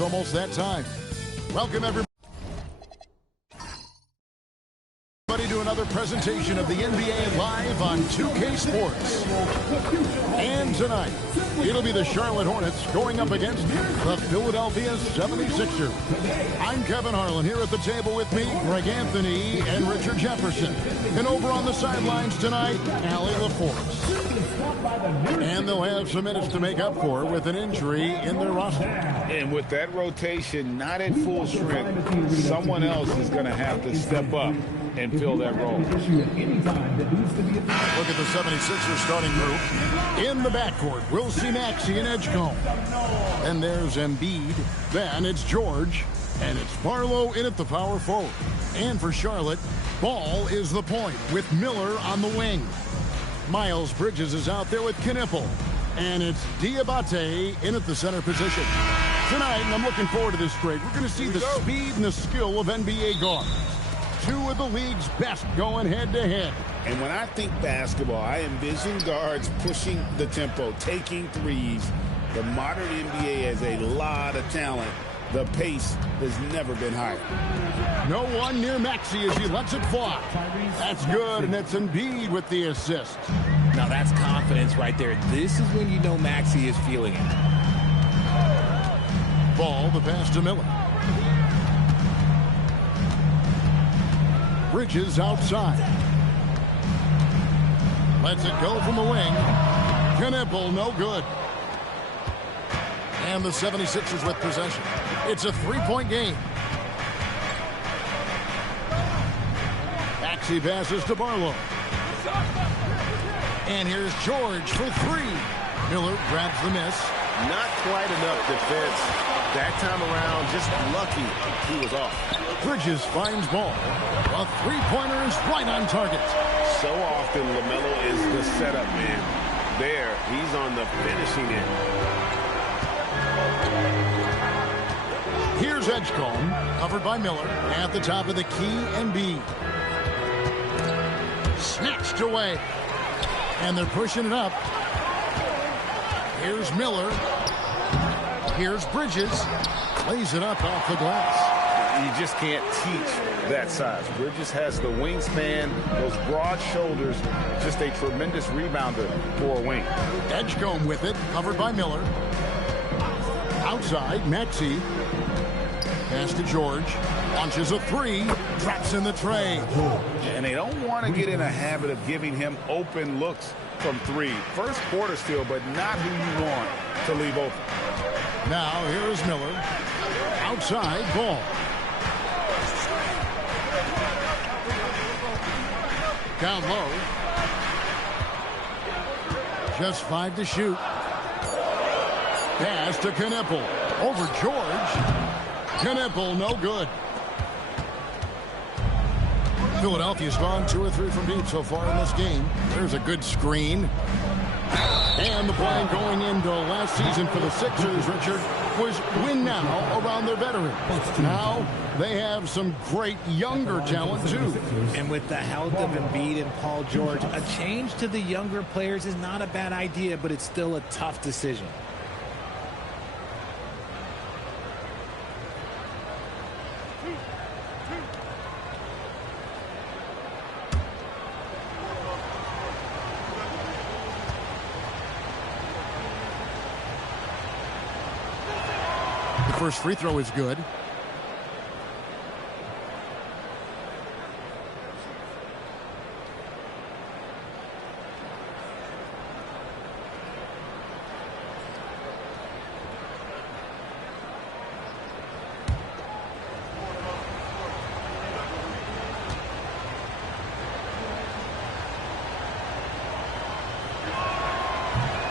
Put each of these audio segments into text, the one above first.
Almost that time. Welcome everybody to another presentation of the NBA live on 2K Sports. And tonight, it'll be the Charlotte Hornets going up against the Philadelphia 76ers. I'm Kevin Harlan here at the table with me, Greg Anthony and Richard Jefferson. And over on the sidelines tonight, Allie LaForce. And they'll have some minutes to make up for with an injury in their roster. And with that rotation not at full strength, someone else is going to have to step up and fill that role. Look at the 76ers starting group. In the backcourt, we'll see Maxey and Edgecombe. And there's Embiid. Then it's George. And it's Barlow in at the power forward. And for Charlotte, Ball is the point with Miller on the wing. Miles Bridges is out there with Knipple. And it's Diabate in at the center position. Tonight, and I'm looking forward to this break, we're going to see the speed and the skill of NBA guards. Two of the league's best going head-to-head. And when I think basketball, I envision guards pushing the tempo, taking threes. The modern NBA has a lot of talent. The pace has never been higher. No one near Maxey as he lets it fly. That's good, and it's Embiid with the assist. Now that's confidence right there. This is when you know Maxey is feeling it. Ball, the pass to Miller. Bridges outside. Lets it go from the wing. Knipple, no good. And the 76ers with possession. It's a three-point game. Maxey passes to Barlow. And here's George for three. Miller grabs the miss. Not quite enough defense. That time around, just lucky he was off. Bridges finds Ball. A three-pointer is right on target. So often, LaMelo is the setup man. There, he's on the finishing end. Here's Edgecombe, covered by Miller. At the top of the key, Embiid. Snatched away. And they're pushing it up. Here's Miller. Here's Bridges. Lays it up off the glass. You just can't teach that size. Bridges has the wingspan, those broad shoulders, just a tremendous rebounder for a wing. Edgecombe with it, covered by Miller. Outside, Maxey. Pass to George. Launches a three. Drops in the tray. And they don't want to get in a habit of giving him open looks from three. First quarter still, but not who you want to leave open. Now, here is Miller. Outside, Ball. Down low. Just 5 to shoot. Pass to Knipple. Over George. Knipple, no good. Philadelphia's gone 2 or 3 from deep so far in this game. There's a good screen. And the plan going into last season for the Sixers, Richard, was win now around their veterans. Now they have some great younger talent, too. And with the health of Embiid and Paul George, a change to the younger players is not a bad idea, but it's still a tough decision. First free throw is good.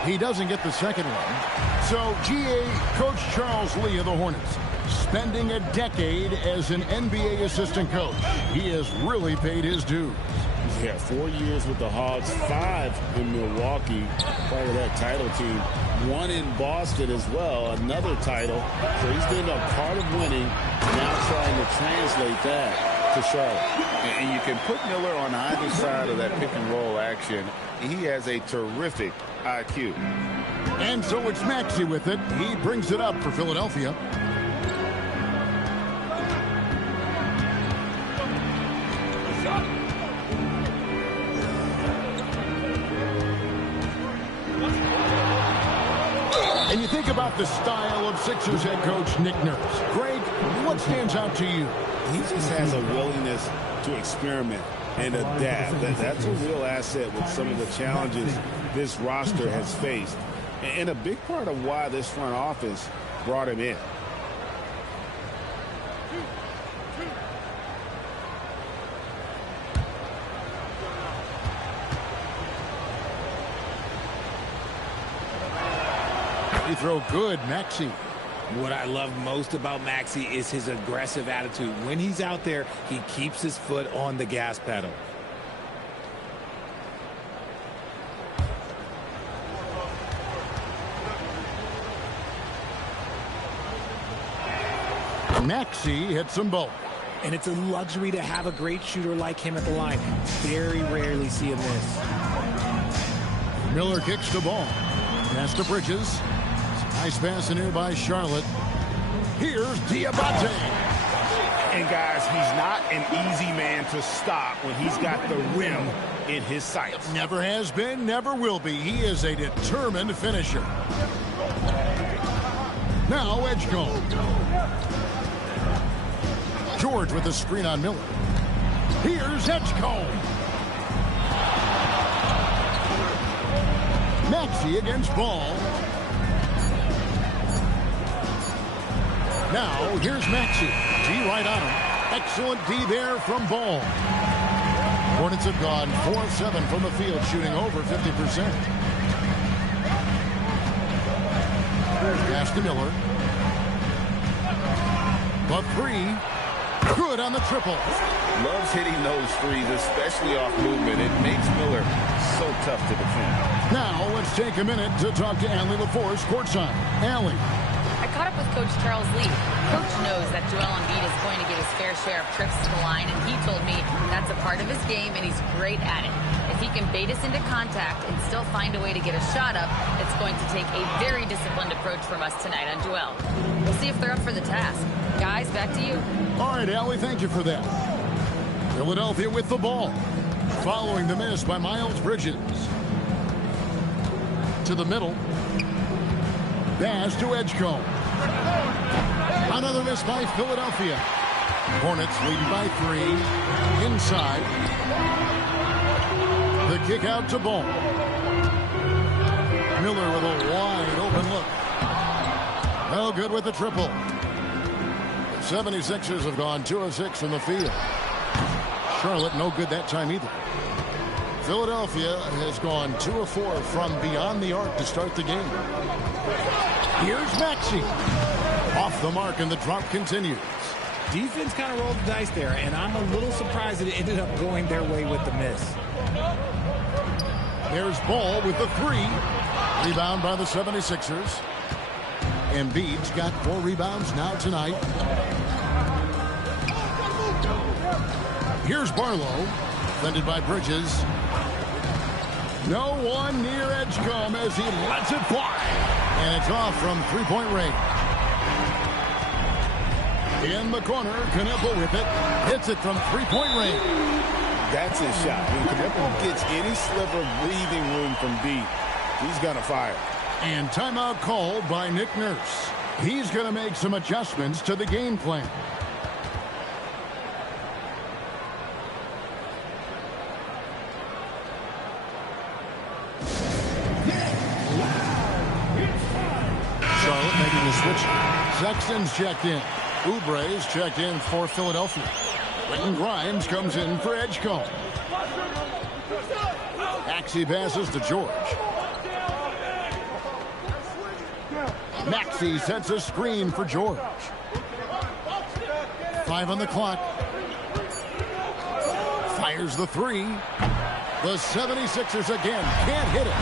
He doesn't get the second one. So, GA Coach Charles Lee of the Hornets, spending a decade as an NBA assistant coach. He has really paid his dues. Yeah, 4 years with the Hogs, 5 in Milwaukee, part of that title team. 1 in Boston as well, another title. So he's been a part of winning, now trying to translate that to Charlotte. And you can put Miller on either side of that pick and roll action. He has a terrific IQ. And so it's Maxey with it. He brings it up for Philadelphia. And you think about the style of Sixers head coach Nick Nurse. Greg, what stands out to you? He just has a willingness to experiment and adapt. That's a real asset with some of the challenges this roster has faced. And a big part of why this front office brought him in. Free throw good, Maxey. What I love most about Maxey is his aggressive attitude. When he's out there, he keeps his foot on the gas pedal. Maxey hits them both. And it's a luxury to have a great shooter like him at the line. Very rarely see him miss. Miller kicks the ball. Pass to Bridges. Nice pass in here by Charlotte. Here's Diabate. And guys, he's not an easy man to stop when he's got the rim in his sights. Never has been, never will be. He is a determined finisher. Now Edgecombe. George with the screen on Miller. Here's Edgecombe. Maxey against Ball. Now, here's Maxey. D right on him. Excellent D there from Ball. Hornets have gone 4-7 from the field, shooting over 50%. Pass to Miller. The three. Good on the triple. Loves hitting those threes, especially off movement. It makes Miller so tough to defend. Now, let's take a minute to talk to Allie LaForce courtside. Allie. I caught up with Coach Charles Lee. Coach knows that Joel Embiid is going to get his fair share of trips to the line, and he told me that's a part of his game, and he's great at it. If he can bait us into contact and still find a way to get a shot up, it's going to take a very disciplined approach from us tonight on Joel. We'll see if they're up for the task. Guys, back to you. All right, Allie, thank you for that. Philadelphia with the ball. Following the miss by Miles Bridges. To the middle. Pass to Edgecombe. Another miss by Philadelphia. Hornets leading by 3. Inside. The kick out to Ball. Miller with a wide open look. No good with the triple. The 76ers have gone 2 of 6 from the field. Charlotte no good that time either. Philadelphia has gone 2 of 4 from beyond the arc to start the game. Here's Maxey. Off the mark, and the drop continues. Defense kind of rolled the dice there, and I'm a little surprised that it ended up going their way with the miss. There's Ball with the 3. Rebound by the 76ers. Embiid's got 4 rebounds now tonight. Here's Barlow. Defended by Bridges. No one near Edgecombe as he lets it fly. And it's off from three-point range. In the corner, Knueppel with it. Hits it from three-point range. That's his shot. When Knueppel gets any sliver of breathing room from deep, he's going to fire. And timeout called by Nick Nurse. He's going to make some adjustments to the game plan. Charlotte making the switch. Sexton's checked in. Oubre's checked in for Philadelphia. Quentin Grimes comes in for Edgecombe. Maxey passes to George. Maxey sets a screen for George. 5 on the clock. Fires the 3. The 76ers again can't hit it.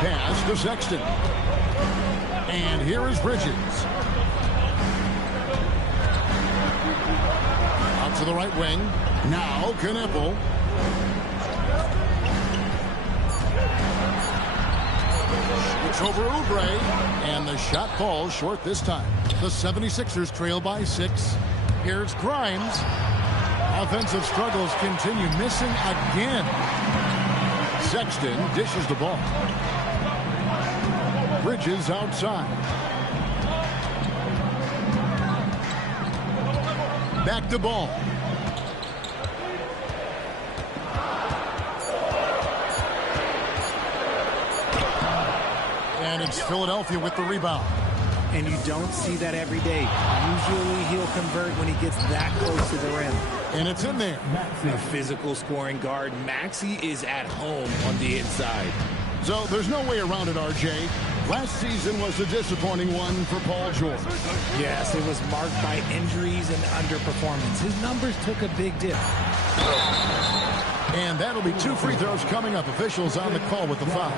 Pass to Sexton. And here is Bridges. Out to the right wing. Now Knueppel. Switch over Oubre. And the shot falls short this time. The 76ers trail by 6. Here's Grimes. Offensive struggles continue, missing again. Sexton dishes the ball. Bridges outside. Back to ball. And it's Philadelphia with the rebound. And you don't see that every day. Usually he'll convert when he gets that close to the rim. And it's in there. The physical scoring guard, Maxey, is at home on the inside. So there's no way around it, RJ. Last season was a disappointing one for Paul George. Yes, it was marked by injuries and underperformance. His numbers took a big dip. And that'll be 2 free throws coming up. Officials on the call with the foul.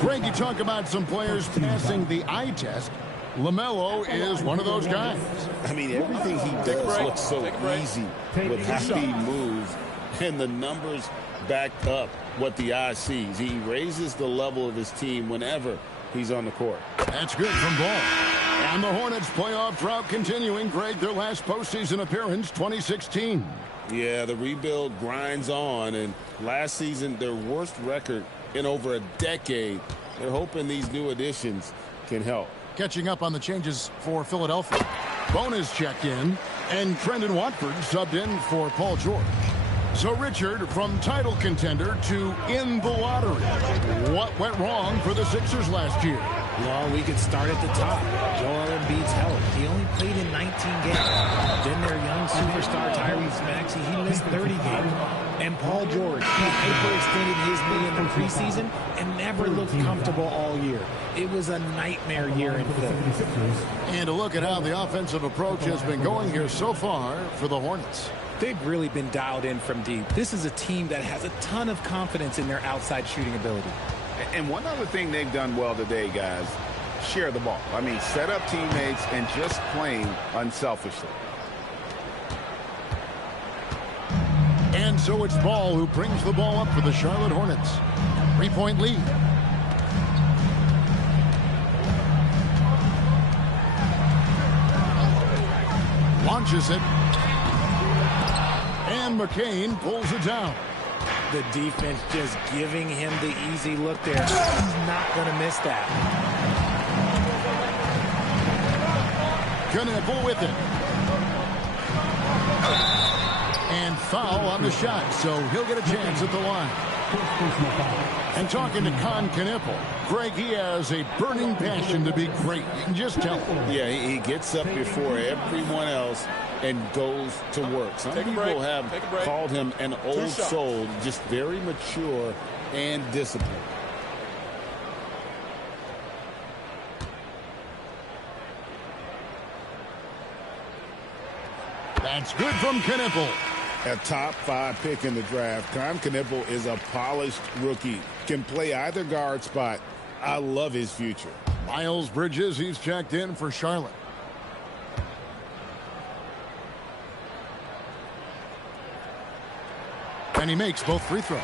Greg, you talk about some players passing the eye test. LaMelo is one of those guys. I mean, everything he does looks so easy with how he moves, and the numbers back up what the eye sees. He raises the level of his team whenever he's on the court. That's good from Ball. And the Hornets playoff drought continuing. Greg, their last postseason appearance, 2016. Yeah, the rebuild grinds on, and last season, their worst record in over a decade. They're hoping these new additions can help. Catching up on the changes for Philadelphia. Bonus checked in, and Trendon Watford subbed in for Paul George. So, Richard, from title contender to in the lottery, what went wrong for the Sixers last year? Well, we could start at the top. Joel Embiid's health. He only played in 19 games. Then their young superstar Tyrese Maxey, he missed 30 games. And Paul George, he hyperextended his knee in the preseason and never looked comfortable all year. It was a nightmare year in Philly. And to look at how the offensive approach has been going here so far for the Hornets. They've really been dialed in from deep. This is a team that has a ton of confidence in their outside shooting ability. And one other thing they've done well today, guys, share the ball. I mean, set up teammates and just playing unselfishly. And so it's Ball who brings the ball up for the Charlotte Hornets. 3-point lead. Launches it. And McCain pulls it down. The defense just giving him the easy look there. He's not going to miss that. Knueppel with it. And foul on the shot, so he'll get a chance at the line. And talking to Knueppel, Greg, he has a burning passion to be great. You can just tell him. Yeah, he gets up before everyone else and goes to work. Some people have called him an old soul, just very mature and disciplined. That's good from Knueppel. A top 5 pick in the draft. Knueppel is a polished rookie. Can play either guard spot. I love his future. Miles Bridges, he's checked in for Charlotte. And he makes both free throws.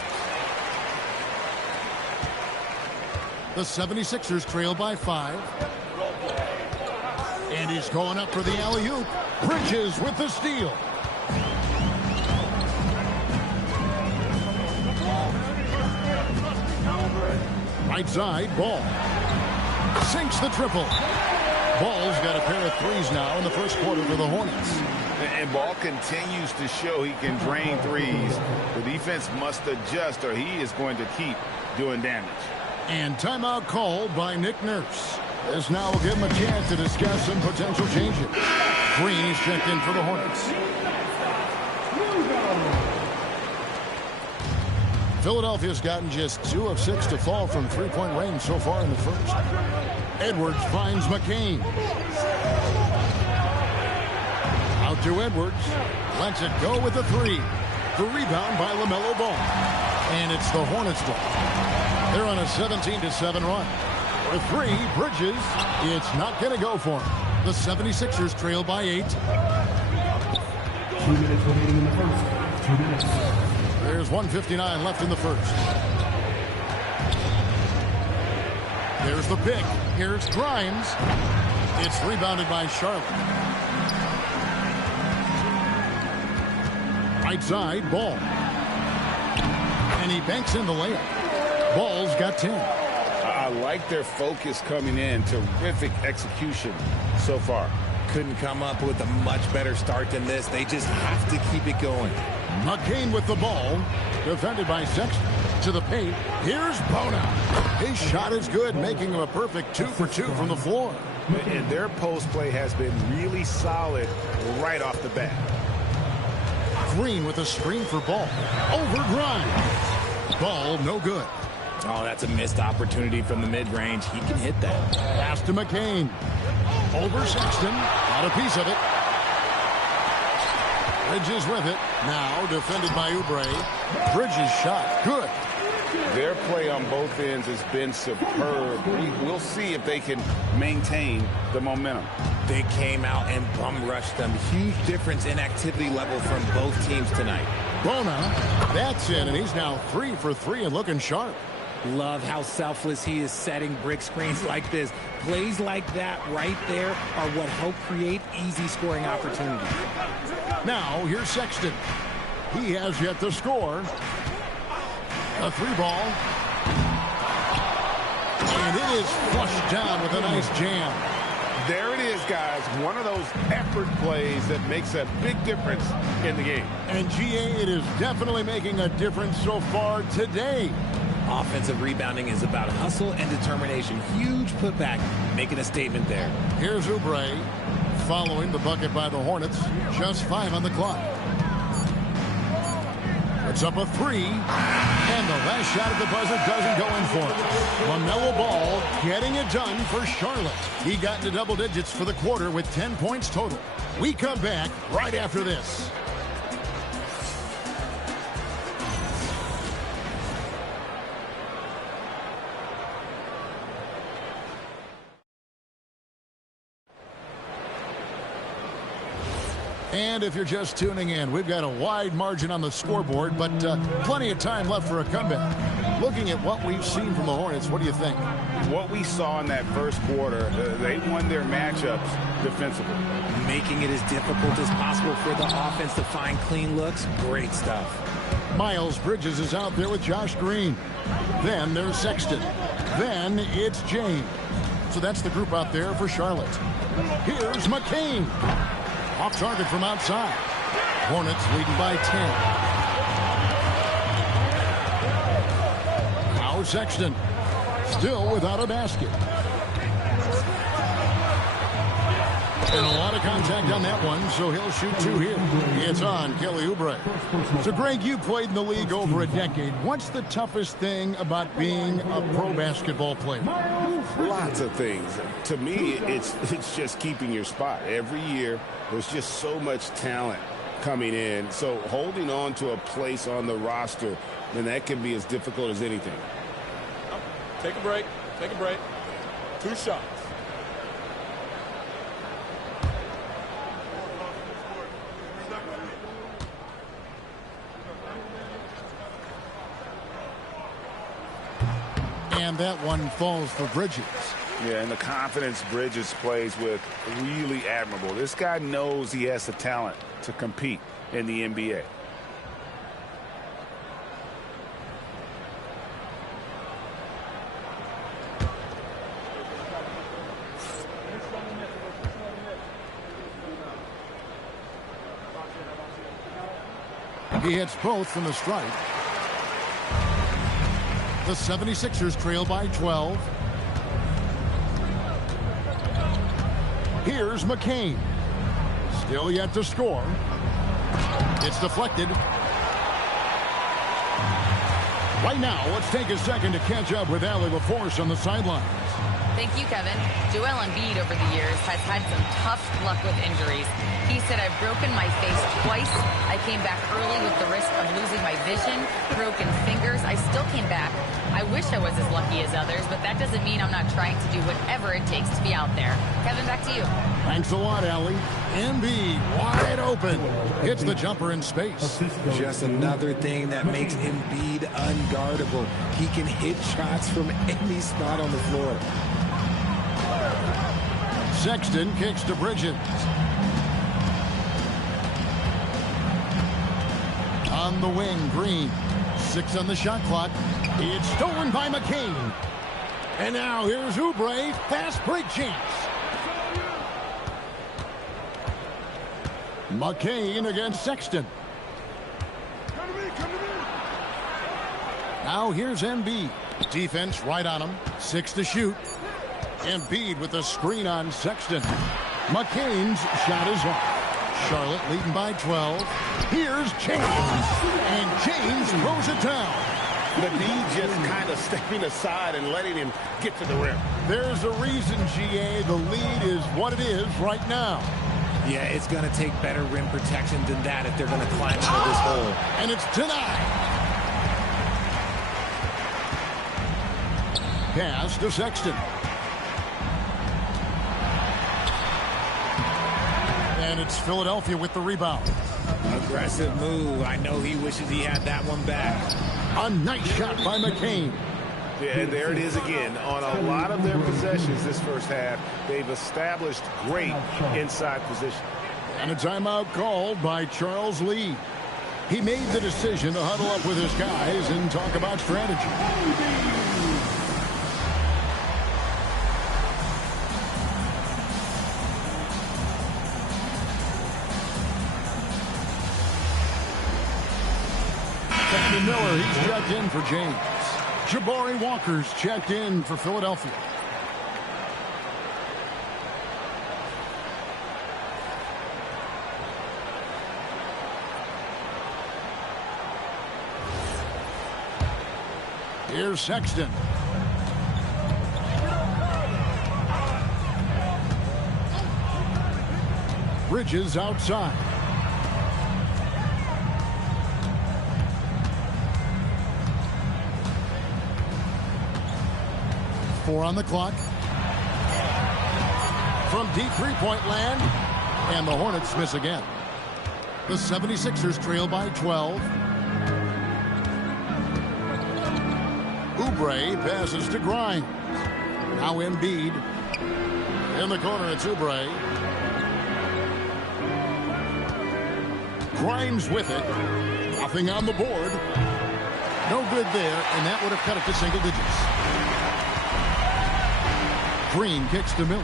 The 76ers trail by 5. And he's going up for the alley-oop. Bridges with the steal. Right side, Ball. Sinks the triple. Ball's got a pair of threes now in the first quarter for the Hornets. And Ball continues to show he can drain threes. The defense must adjust or he is going to keep doing damage. And timeout called by Nick Nurse. This now will give him a chance to discuss some potential changes. Green is checked in for the Hornets. Philadelphia's gotten just 2 of 6 to fall from three-point range so far in the first. Edwards finds McCain. Out to Edwards. Lets it go with the 3. The rebound by LaMelo Ball. And it's the Hornets' ball. They're on a 17-7 run. For 3, Bridges. It's not going to go for him. The 76ers trail by 8. 2 minutes remaining in the first. 2 minutes. There's 1:59 left in the first. There's the pick. Here's Grimes. It's rebounded by Charlotte. Right side, Ball. And he banks in the layup. Ball's got 10. I like their focus coming in. Terrific execution so far. Couldn't come up with a much better start than this. They just have to keep it going. McCain with the ball. Defended by Sexton. To the paint. Here's Bona. His shot is good, making him a perfect 2 for 2 from the floor. And their post play has been really solid right off the bat. Green with a screen for Ball. Over Grimes. Ball no good. Oh, that's a missed opportunity from the mid-range. He can hit that. Pass to McCain. Over Sexton. Got a piece of it. Bridges with it. Now defended by Oubre. Bridges shot. Good. Their play on both ends has been superb. We'll see if they can maintain the momentum. They came out and bum rushed them. Huge difference in activity level from both teams tonight. Bona, that's in, and he's now 3 for 3 and looking sharp. Love how selfless he is setting brick screens like this. Plays like that right there are what help create easy scoring opportunities. Now, here's Sexton. He has yet to score. A 3-ball. And it is flushed down with a nice jam. There it is, guys. One of those effort plays that makes a big difference in the game. And GA, it is definitely making a difference so far today. Offensive rebounding is about hustle and determination. Huge putback, making a statement there. Here's Oubre following the bucket by the Hornets. Just 5 on the clock. It's up a 3. And the last shot at the buzzer doesn't go in for it. LaMelo Ball getting it done for Charlotte. He got into double digits for the quarter with 10 points total. We come back right after this. And if you're just tuning in, we've got a wide margin on the scoreboard, but plenty of time left for a comeback. Looking at what we've seen from the Hornets, what do you think? What we saw in that first quarter, they won their matchups defensively. Making it as difficult as possible for the offense to find clean looks. Great stuff. Miles Bridges is out there with Josh Green. Then there's Sexton. Then it's James. So that's the group out there for Charlotte. Here's McCain. Off target from outside. Hornets leading by 10. Now Sexton. Still without a basket. And a lot of contact on that one, so he'll shoot 2 here. It's on Kelly Oubre. So, Greg, you played in the league over a decade. What's the toughest thing about being a pro basketball player? Lots of things. To me, it's just keeping your spot. Every year, there's just so much talent coming in. So holding on to a place on the roster, then that can be as difficult as anything. Take a break. Take a break. 2 shots. And that one falls for Bridges. Yeah, and the confidence Bridges plays with, really admirable. This guy knows he has the talent to compete in the NBA. He hits both from the stripe. The 76ers trail by 12. Here's McCain. Still yet to score. It's deflected. Right now, let's take a second to catch up with Allie LaForce on the sidelines. Thank you, Kevin. Joel Embiid over the years has had some tough luck with injuries. He said, I've broken my face twice. I came back early with the risk of losing my vision, broken fingers. I still came back. I wish I was as lucky as others, but that doesn't mean I'm not trying to do whatever it takes to be out there. Kevin, back to you. Thanks a lot, Allie. Embiid wide open. Hits the jumper in space. Just another thing that makes Embiid unguardable. He can hit shots from any spot on the floor. Sexton kicks to Bridges. On the wing, Green. 6 on the shot clock. It's stolen by McCain. And now here's Oubre. Fast break chance. McCain against Sexton. Now here's Embiid. Defense right on him. 6 to shoot. Embiid with the screen on Sexton. McCain's shot is off. Charlotte leading by 12. Here's James. And James throws it down. The D just kind of stepping aside and letting him get to the rim. There's a reason, GA. The lead is what it is right now. Yeah, it's going to take better rim protection than that if they're going to climb out of this hole. And it's denied. Pass to Sexton. And it's Philadelphia with the rebound. Aggressive move. I know he wishes he had that one back. A nice shot by McCain. Yeah, and there it is again. On a lot of their possessions this first half, they've established great inside position. And a timeout called by Charles Lee. He made the decision to huddle up with his guys and talk about strategy. Miller, he's checked in for James. Jabari Walker's checked in for Philadelphia. Here's Sexton. Bridges outside. Four on the clock. From deep three-point land. And the Hornets miss again. The 76ers trail by 12. Oubre passes to Grimes. Now Embiid. In the corner, it's Oubre. Grimes with it. Nothing on the board. No good there, and that would have cut it to single digits. Green kicks to Miller.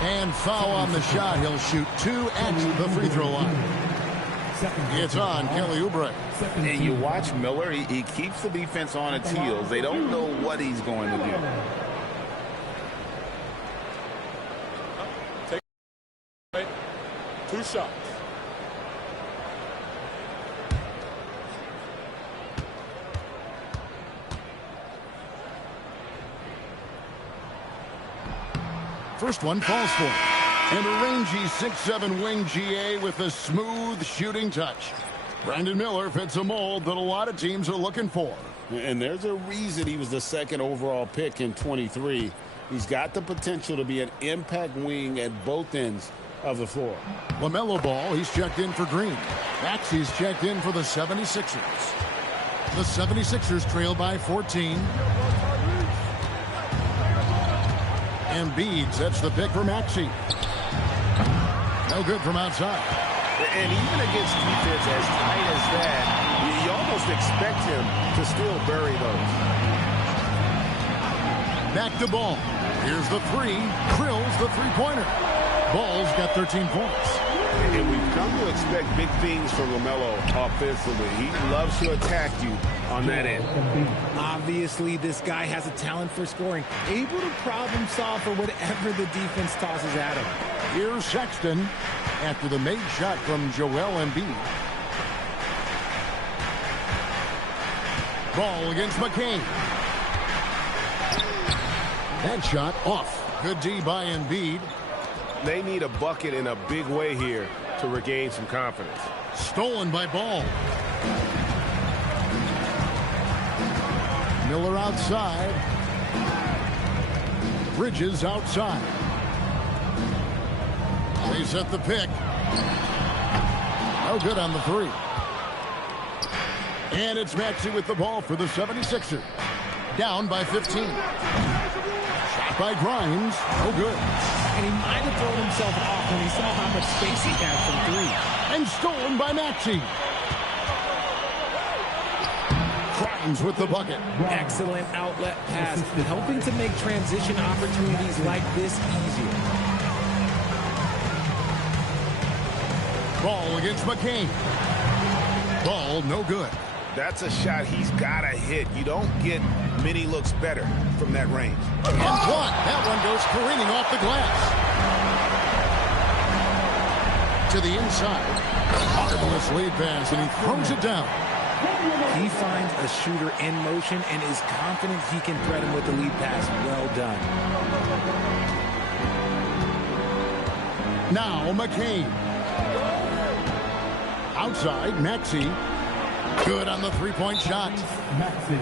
And foul on the shot. He'll shoot 2 at the free throw line. It's on Kelly Oubre. And you watch Miller, he keeps the defense on its heels. They don't know what he's going to do. Take 2 shots. First one falls for him. And a rangy 6'7" wing GA with a smooth shooting touch. Brandon Miller fits a mold that a lot of teams are looking for. And there's a reason he was the second overall pick in 23. He's got the potential to be an impact wing at both ends of the floor. LaMelo Ball, he's checked in for Green. Maxey's checked in for the 76ers. The 76ers trail by 14. Embiid sets the pick for Maxey. No good from outside. And even against defense as tight as that, you almost expect him to still bury those. Back to Ball. Here's the 3. Drills the three-pointer. Ball's got 13 points. And we've come to expect big things from LaMelo offensively. He loves to attack you on that end. Obviously, this guy has a talent for scoring, able to problem solve for whatever the defense tosses at him. Here's Sexton after the made shot from Joel Embiid. Ball against McCain. That shot off. Good D by Embiid. They need a bucket in a big way here to regain some confidence. Stolen by Ball. Miller outside. Bridges outside. They set the pick. No good on the 3. And it's Maxey with the ball for the 76ers. Down by 15. Shot Shot by Grimes. No good. And he might have thrown himself off when he saw how much space he had from three. And stolen by Maxey. Grimes with the bucket. Excellent outlet pass, helping to make transition opportunities like this easier. Ball against McCain. Ball no good. That's a shot he's got to hit. You don't get many looks better from that range. And one. That one goes careening off the glass. To the inside. Marvelous lead pass, and he throws it down. He finds a shooter in motion and is confident he can thread him with the lead pass. Well done. Now McCain. Outside, Maxey. Good on the three-point shot.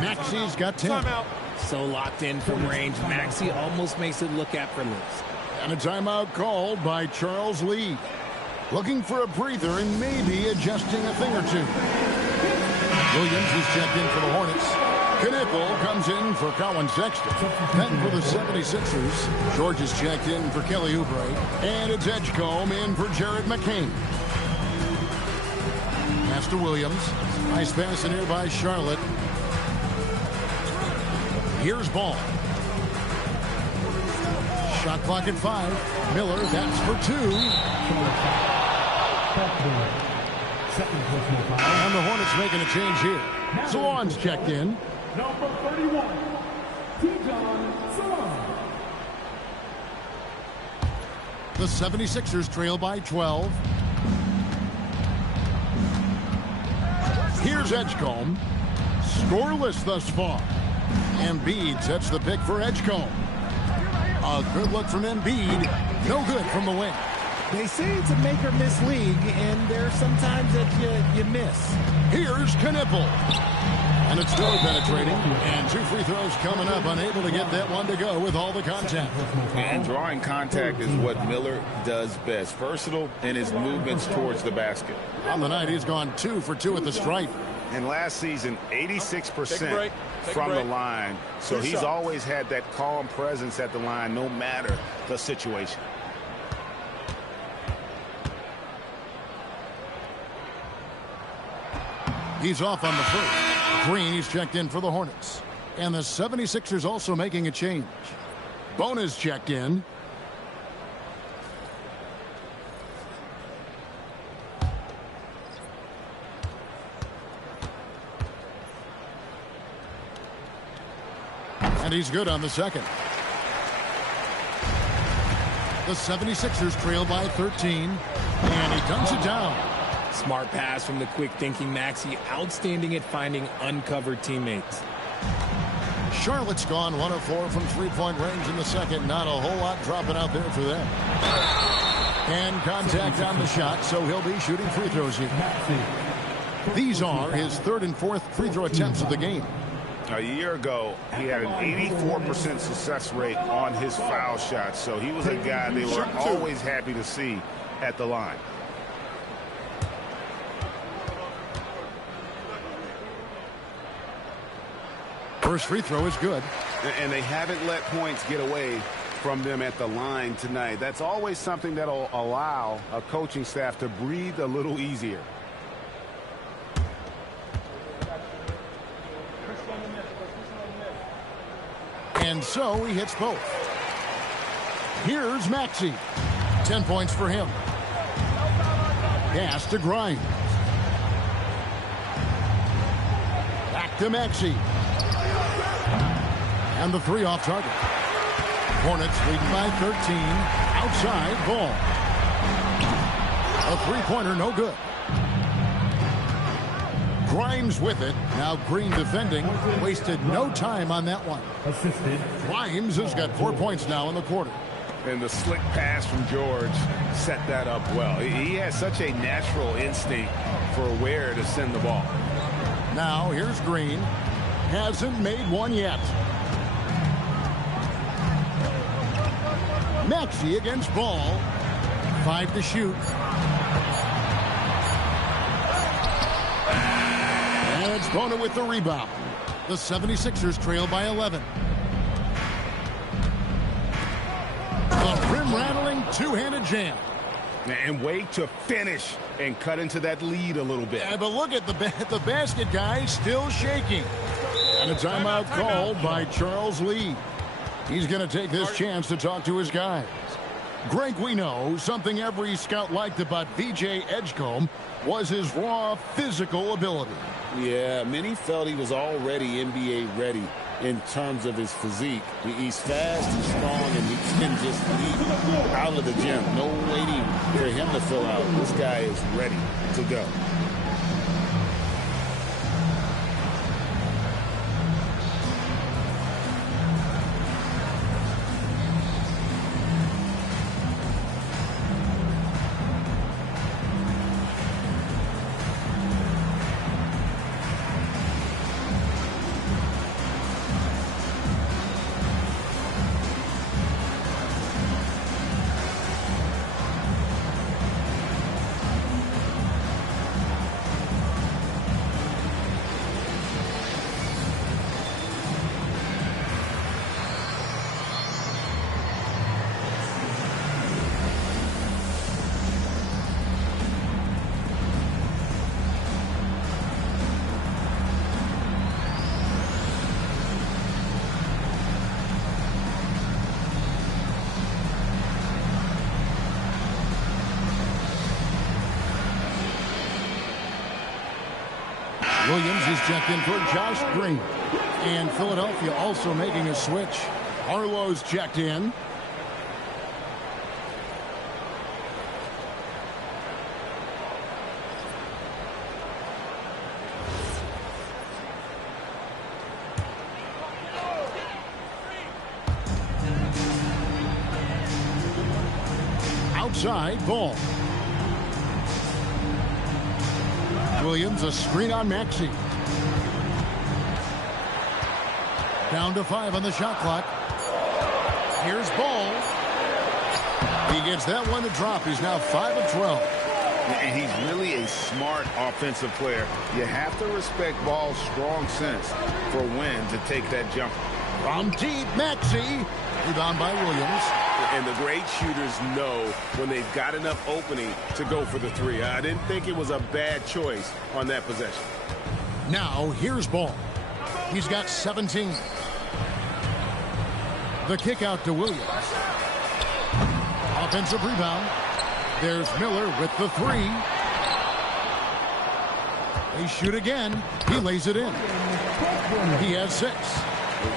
Maxey's got 10. Timeout. So locked in from range, Maxey almost makes it look effortless. And a timeout called by Charles Lee. Looking for a breather and maybe adjusting a thing or two. Williams is checked in for the Hornets. Knippel comes in for Colin Sexton. Then for the 76ers, George is checked in for Kelly Oubre. And it's Edgecombe in for Jared McCain. Pass to Williams. Nice pass in here by Charlotte. Here's Ball. Shot clock at 5. Miller, that's for 2. And the Hornets making a change here. Salon's checked in. Number 31, T-John Salon. The 76ers trail by 12. Here's Edgecombe. Scoreless thus far. Embiid sets the pick for Edgecombe. A good look from Embiid. No good from the wing. They say it's a make-or-miss league, and there's sometimes that you miss. Here's Knippel. And it's still penetrating. And 2 free throws coming up. Unable to get that one to go with all the contact. And drawing contact is what Miller does best. Versatile in his movements towards the basket. On the night, he's gone 2 for 2 at the stripe. And last season, 86% Take a from the break. line. So Good he's shot. always had that calm presence at the line, no matter the situation. He's off on the first. Green, he's checked in for the Hornets. And the 76ers also making a change. Bona's checked in. And he's good on the second. The 76ers trail by 13. And he dunks it down. Smart pass from the quick-thinking Maxey. Outstanding at finding uncovered teammates. Charlotte's gone 1 of 4 from three-point range in the second. Not a whole lot dropping out there for them. And contact on the shot, so he'll be shooting free throws here. These are his 3rd and 4th free throw attempts of the game. A year ago, he had an 84% success rate on his foul shots. So he was a guy they were always happy to see at the line. First free throw is good. And they haven't let points get away from them at the line tonight. That's always something that'll allow a coaching staff to breathe a little easier. And so he hits both. Here's Maxey. 10 points for him. Pass to Grimes. Back to Maxey. And the 3 off target. Hornets leading by 13. Outside Ball. A three-pointer, no good. Grimes with it. Now Green defending. Wasted no time on that one. Assisted. Grimes has got 4 points now in the quarter. And the slick pass from George set that up well. He has such a natural instinct for where to send the ball. Now here's Green. Hasn't made one yet. Maxey against Ball. 5 to shoot. And it's Bona with the rebound. The 76ers trail by 11. arm-rattling two-handed jam. And wait to finish and cut into that lead a little bit. Yeah, but look at the basket guy still shaking. And a timeout called by Charles Lee. He's going to take this chance to talk to his guys. Greg, we know something every scout liked about VJ Edgecombe was his raw physical ability. Yeah, many felt he was already NBA ready in terms of his physique. He's fast, he's strong, and he can just leap out of the gym. No waiting for him to fill out. This guy is ready to go. Williams is checked in for Josh Green. And Philadelphia also making a switch. Arlo's checked in. Outside ball. Williams, a screen on Maxey. Down to 5 on the shot clock. Here's Ball. He gets that one to drop. He's now 5 of 12. And he's really a smart offensive player. You have to respect Ball's strong sense for when to take that jumper. From deep, Maxey. Rebound by Williams. And the great shooters know when they've got enough opening to go for the three. I didn't think it was a bad choice on that possession. Now, here's Ball. He's got 17. The kick out to Williams. Offensive rebound. There's Miller with the three. They shoot again. He lays it in. He has 6.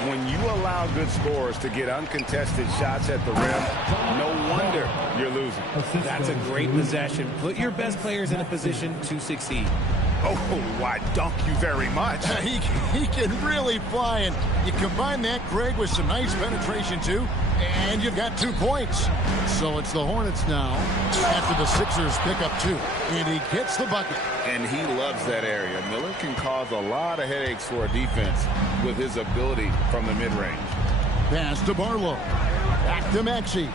When you allow good scorers to get uncontested shots at the rim, no wonder you're losing. That's a great possession. Put your best players in a position to succeed. Oh, why, dunk you very much. He can really fly, and you combine that, Greg, with some nice penetration, too, and you've got 2 points. So it's the Hornets now after the Sixers pick up 2, and he gets the bucket. And he loves that area. Miller can cause a lot of headaches for a defense with his ability from the mid-range. Pass to Barlow. Back to Maxey.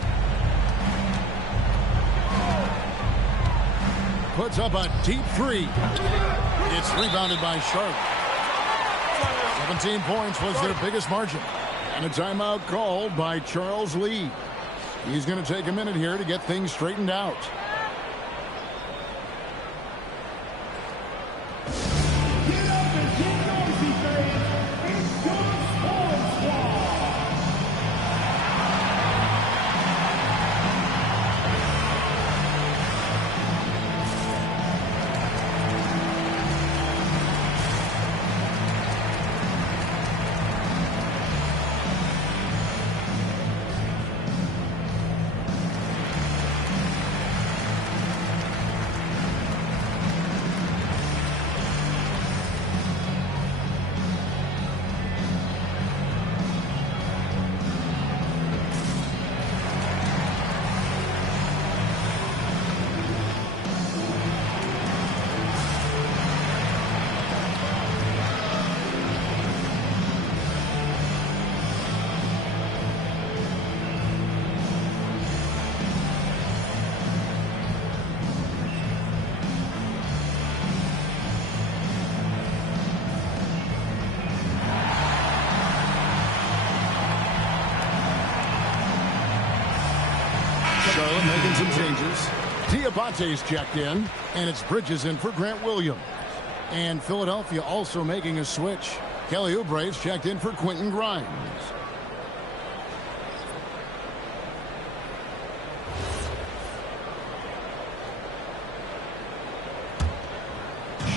Puts up a deep 3. It's rebounded by Sharp. 17 points was their biggest margin. And a timeout called by Charles Lee. He's going to take a minute here to get things straightened out. Charlotte making some changes. Diabate's checked in, and it's Bridges in for Grant Williams. And Philadelphia also making a switch. Kelly Oubre's checked in for Quentin Grimes.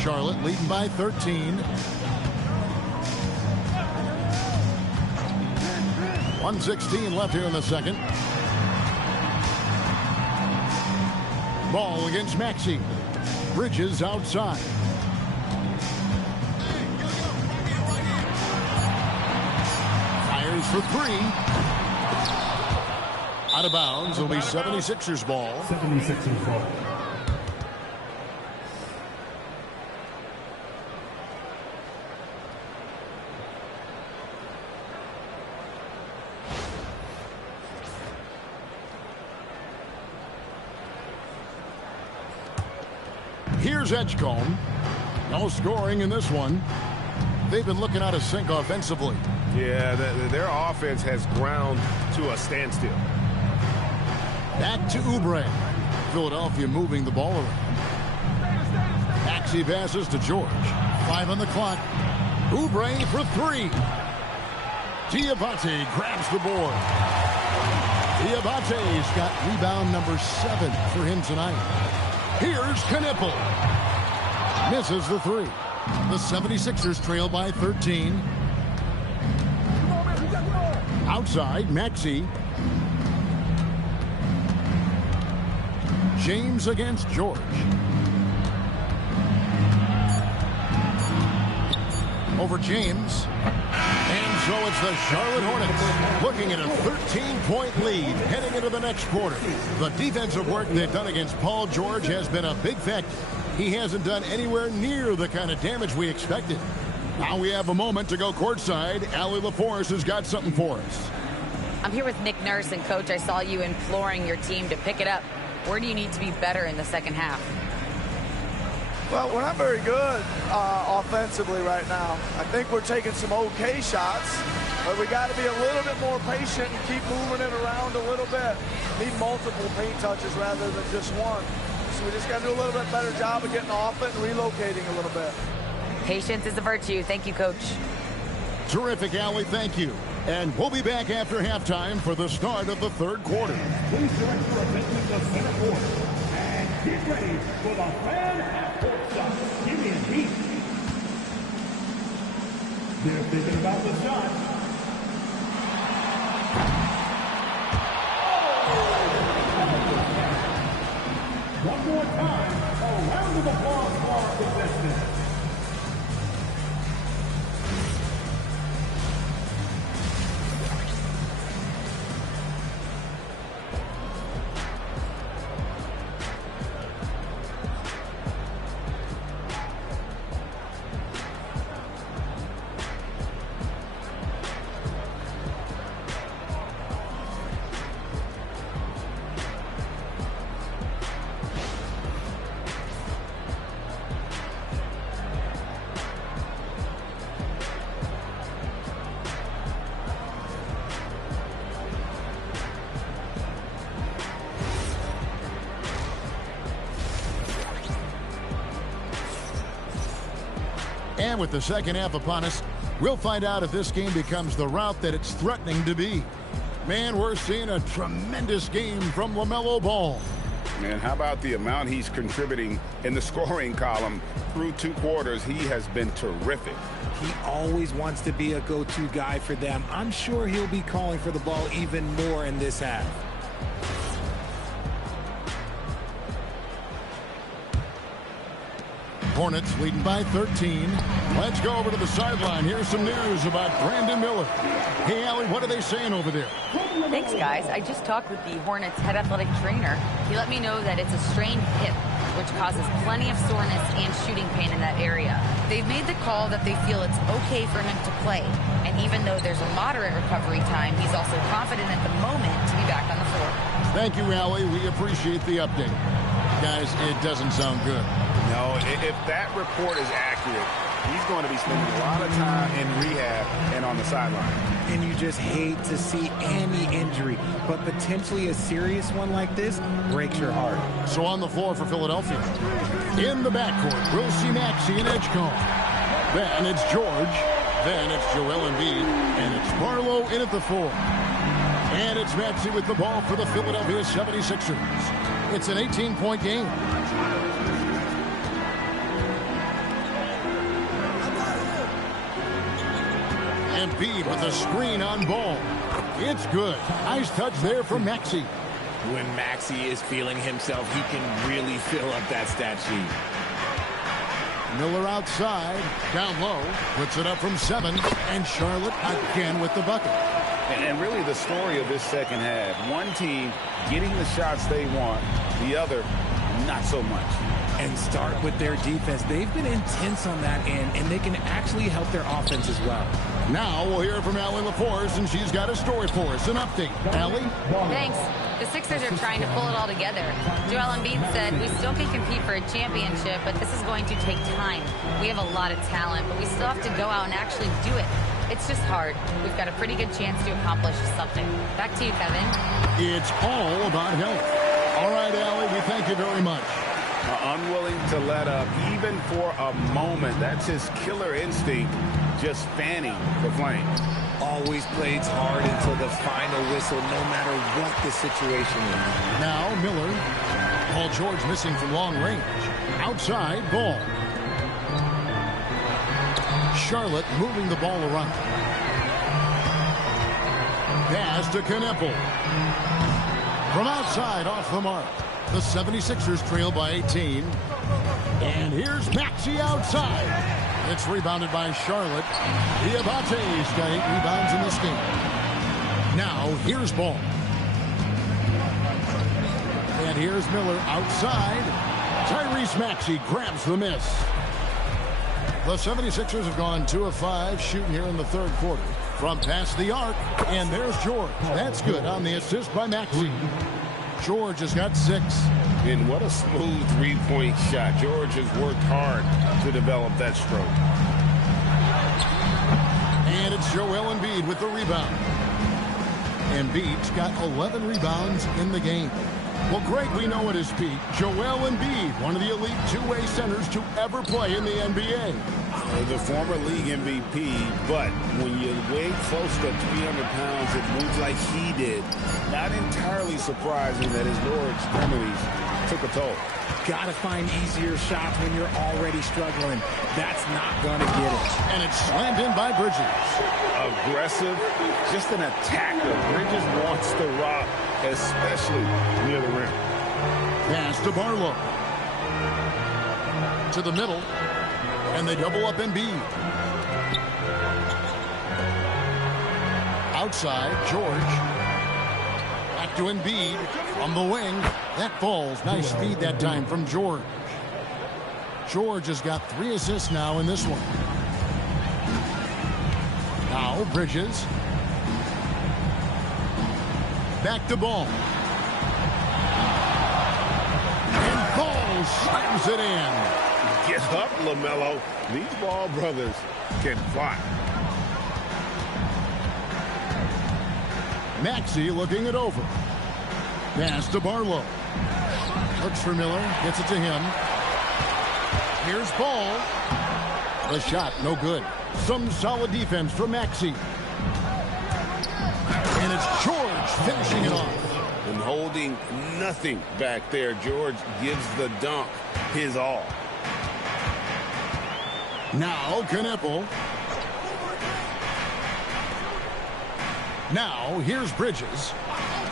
Charlotte leading by 13. 1:16 left here in the second. Ball against Maxey. Bridges outside. Fires for three. Out of bounds. It'll be 76ers ball. 76ers ball. Here's Edgecombe. No scoring in this one. They've been looking out of sync offensively. Yeah, their offense has ground to a standstill. Back to Oubre. Philadelphia moving the ball around. Maxey passes to George. 5 on the clock. Oubre for three. Diabate grabs the board. Diabate's got rebound number 7 for him tonight. Here's Knipple. Misses the three. The 76ers trail by 13. Outside, Maxey. James against George. Over James. And so it's the Charlotte Hornets looking at a 13-point lead heading into the next quarter. The defensive work they've done against Paul George has been a big factor. He hasn't done anywhere near the kind of damage we expected. Now we have a moment to go courtside. Allie LaForce has got something for us. I'm here with Nick Nurse, and Coach, I saw you imploring your team to pick it up. Where do you need to be better in the second half? Well, we're not very good offensively right now. I think we're taking some okay shots, but we got to be a little bit more patient and keep moving it around a little bit. Need multiple paint touches rather than just one. So we just got to do a little bit better job of getting off it and relocating a little bit. Patience is a virtue. Thank you, Coach. Terrific, Allie. Thank you. And we'll be back after halftime for the start of the third quarter. Please direct your attention to center court and get ready for the fan at courtside. Give me a heat. They're thinking about the shot. One more time, a round of applause for our contestants. And with the second half upon us, we'll find out if this game becomes the route that it's threatening to be. Man, we're seeing a tremendous game from LaMelo Ball. Man, how about the amount he's contributing in the scoring column through 2 quarters? He has been terrific. He always wants to be a go-to guy for them. I'm sure he'll be calling for the ball even more in this half. Hornets leading by 13. Let's go over to the sideline. Here's some news about Brandon Miller. Hey, Allie, what are they saying over there? Thanks, guys. I just talked with the Hornets head athletic trainer. He let me know that it's a strained hip, which causes plenty of soreness and shooting pain in that area. They've made the call that they feel it's okay for him to play. And even though there's a moderate recovery time, he's also confident at the moment to be back on the floor. Thank you, Allie. We appreciate the update. Guys, it doesn't sound good. No, if that report is accurate, he's going to be spending a lot of time in rehab and on the sideline. and you just hate to see any injury, but potentially a serious one like this breaks your heart. So on the floor for Philadelphia, in the backcourt, we'll see Maxey and Edgecombe. Then it's George. Then it's Joel Embiid. And it's Barlow in at the 4. And it's Maxey with the ball for the Philadelphia 76ers. It's an 18-point game. Embiid with a screen on Ball. It's good. Nice touch there from Maxey. When Maxey is feeling himself, he can really fill up that stat sheet. Miller outside, down low, puts it up from 7, and Charlotte again with the bucket. And really the story of this second half, one team getting the shots they want, the other not so much. And start with their defense. They've been intense on that end, and they can actually help their offense as well. Now we'll hear from Allie LaForce, and she's got a story for us. An update. Allie? Thanks. The Sixers are trying to pull it all together. Joel Embiid said, we still can compete for a championship, but this is going to take time. We have a lot of talent, but we still have to go out and actually do it. It's just hard. We've got a pretty good chance to accomplish something. Back to you, Kevin. It's all about health. All right, Allie, we thank you very much. Unwilling to let up, even for a moment. That's his killer instinct, just fanning the flame. Always plays hard until the final whistle, no matter what the situation is. Now Miller. Paul George missing from long range. Outside, Ball. Charlotte moving the ball around. Pass to Kneppel. From outside, off the mark. The 76ers trail by 18. And here's Maxey outside. It's rebounded by Charlotte. Diabate's got 8 rebounds in this game. Now, here's Ball. And here's Miller outside. Tyrese Maxey grabs the miss. The 76ers have gone 2 of 5 shooting here in the third quarter. From past the arc, and there's George. That's good on the assist by Maxey. George has got 6. And what a smooth three-point shot. George has worked hard to develop that stroke. And it's Joel Embiid with the rebound. Embiid's got 11 rebounds in the game. Well, Greg, we know at his peak, Joel Embiid, one of the elite two-way centers to ever play in the NBA. The former league MVP, but when you weigh close to 300 pounds, it moves like he did. Not entirely surprising that his lower extremities took a toll. Gotta find easier shots when you're already struggling. That's not gonna get it. And it's slammed in by Bridges. Aggressive, just an attacker. Bridges wants the rock, especially near the rim. Pass to Barlow. To the middle. And they double up Embiid. Outside, George. Back to Embiid from the wing. That falls. Nice speed that time from George. George has got 3 assists now in this one. Now Bridges. Back to Ball. And Ball slams it in. Get up, LaMelo. These Ball brothers can fly. Maxey looking it over. Pass to Barlow. Looks for Miller. Gets it to him. Here's Ball. The shot, no good. Some solid defense from Maxey. And it's George finishing it off. And holding nothing back there. George gives the dunk his all. Now Kneppel. Now here's Bridges.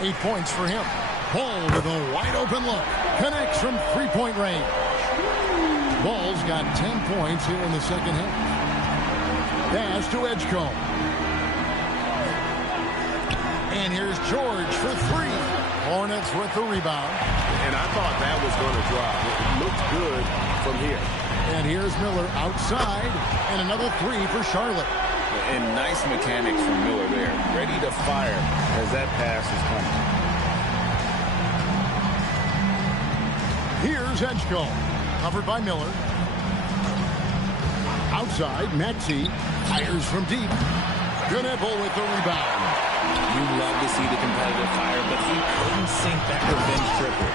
8 points for him. Ball with a wide open look. Connects from 3-point range. Ball's got 10 points here in the second half. Pass to Edgecombe. And here's George for 3. Hornets with the rebound. And I thought that was going to drop. It looked good from here. And here's Miller outside. And another 3 for Charlotte. And nice mechanics from Miller there. Ready to fire as that pass is coming. Here's Edgecombe. Covered by Miller. Outside, Maxey fires from deep. Knipple with the rebound. You love to see the competitive fire, but he couldn't sink that revenge triple.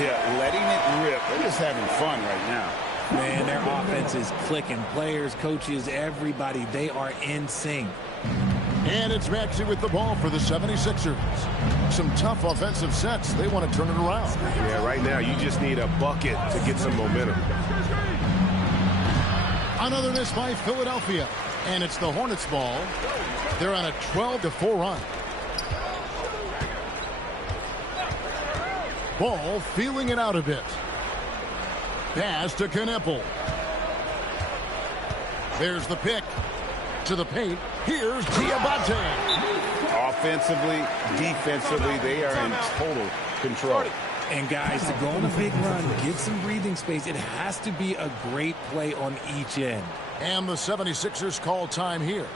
Yeah, letting it rip. They're just having fun right now. Man, their offense is clicking. Players, coaches, everybody, they are in sync. And it's Maxey with the ball for the 76ers. Some tough offensive sets. They want to turn it around. Yeah, right now you just need a bucket to get some momentum. Another miss by Philadelphia. And it's the Hornets ball. They're on a 12-4 run. Ball feeling it out a bit. Pass to Knipple. There's the pick. To the paint. Here's Diabate. Offensively, defensively, they are in total control. And guys, to go on a big run, get some breathing space, it has to be a great play on each end. And the 76ers call time here.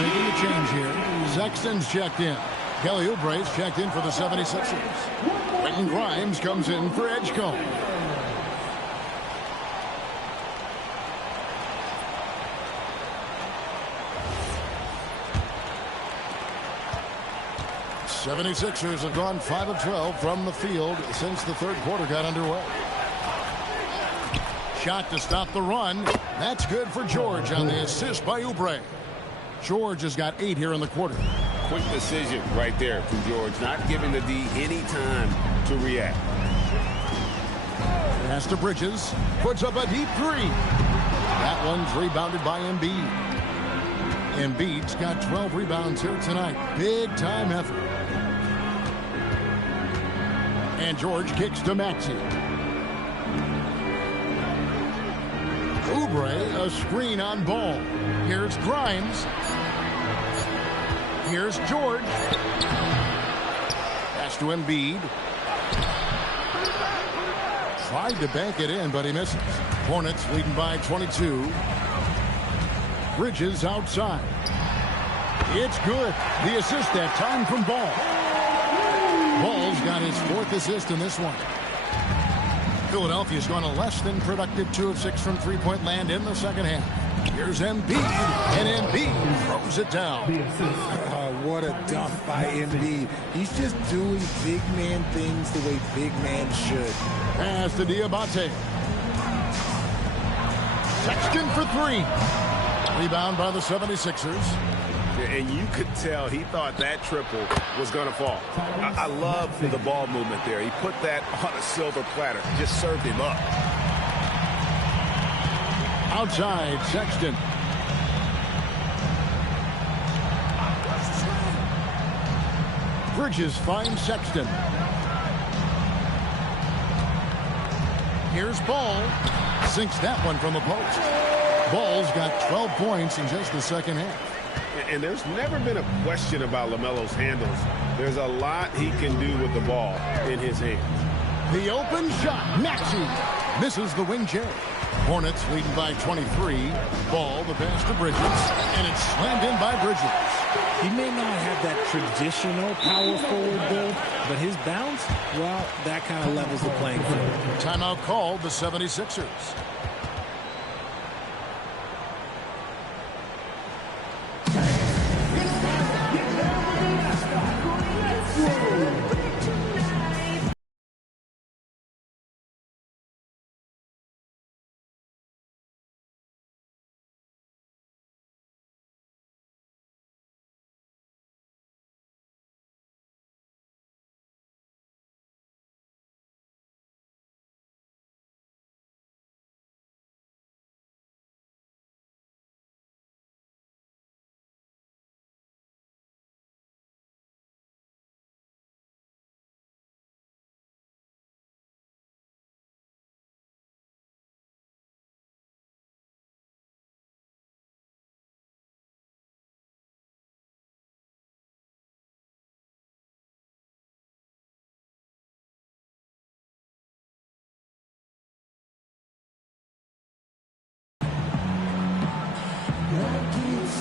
Making a change here. Sexton's checked in. Kelly Oubre's checked in for the 76ers. Quentin Grimes comes in for Edgecombe. '76ers have gone 5 of 12 from the field since the third quarter got underway. Shot to stop the run. That's good for George on the assist by Oubre. George has got 8 here in the quarter. Quick decision right there from George, not giving the D any time to react. Pass to Bridges. Puts up a deep three. That one's rebounded by Embiid. Embiid's got 12 rebounds here tonight. Big time effort. And George kicks to Maxey. Oubre, a screen on Ball. Here's Grimes. Here's George. Pass to Embiid. Tried to bank it in, but he misses. Hornets leading by 22. Bridges outside. It's good. The assist that time from Ball. Ball's got his 4th assist in this one. Philadelphia's gone a less than productive 2 of 6 from three-point land in the second half. Here's Embiid, and Embiid throws it down. What a dunk by Embiid. He's just doing big man things the way big man should. Pass to Diabate. Sexton for 3. Rebound by the 76ers. And you could tell he thought that triple was going to fall. I love the ball movement there. He put that on a silver platter. Just served him up. Outside, Sexton. Bridges finds Sexton. Here's Ball. Sinks that one from the post. Ball's got 12 points in just the second half. And there's never been a question about LaMelo's handles. There's a lot he can do with the ball in his hands. The open shot. Maxey misses the wing J. Hornets leading by 23. Ball, the pass to Bridges, and it's slammed in by Bridges. He may not have that traditional power forward build, but his bounce, well, that kind of levels the playing field. Timeout called the 76ers.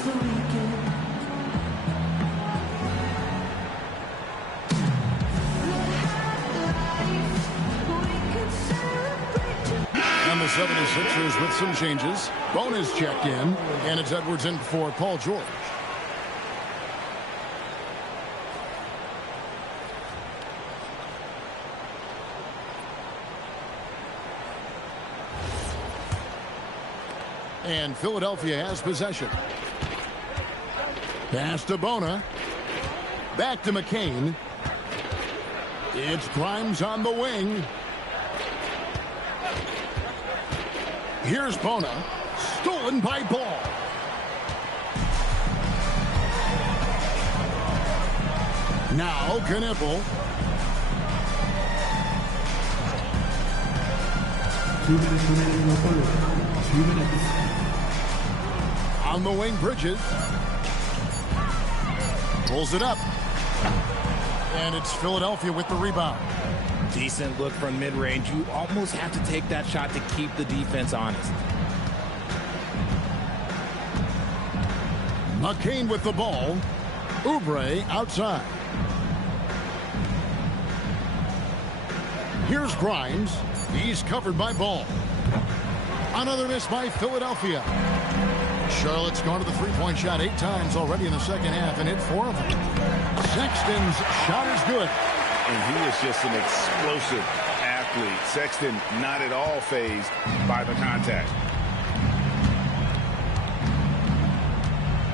And the 76ers with some changes. Bonus checked in, and it's Edwards in for Paul George. And Philadelphia has possession. Pass to Bona. Back to McCain. It's Grimes on the wing. Here's Bona. Stolen by Ball. Now Knippel. 2 minutes remaining in the third. 2 minutes. On the wing, Bridges. Pulls it up. And it's Philadelphia with the rebound. Decent look from mid-range. You almost have to take that shot to keep the defense honest. McCain with the ball. Oubre outside. Here's Grimes. He's covered by Ball. Another miss by Philadelphia. Charlotte's gone to the three-point shot 8 times already in the second half and hit 4 of them. Sexton's shot is good. And he is just an explosive athlete. Sexton not at all fazed by the contact.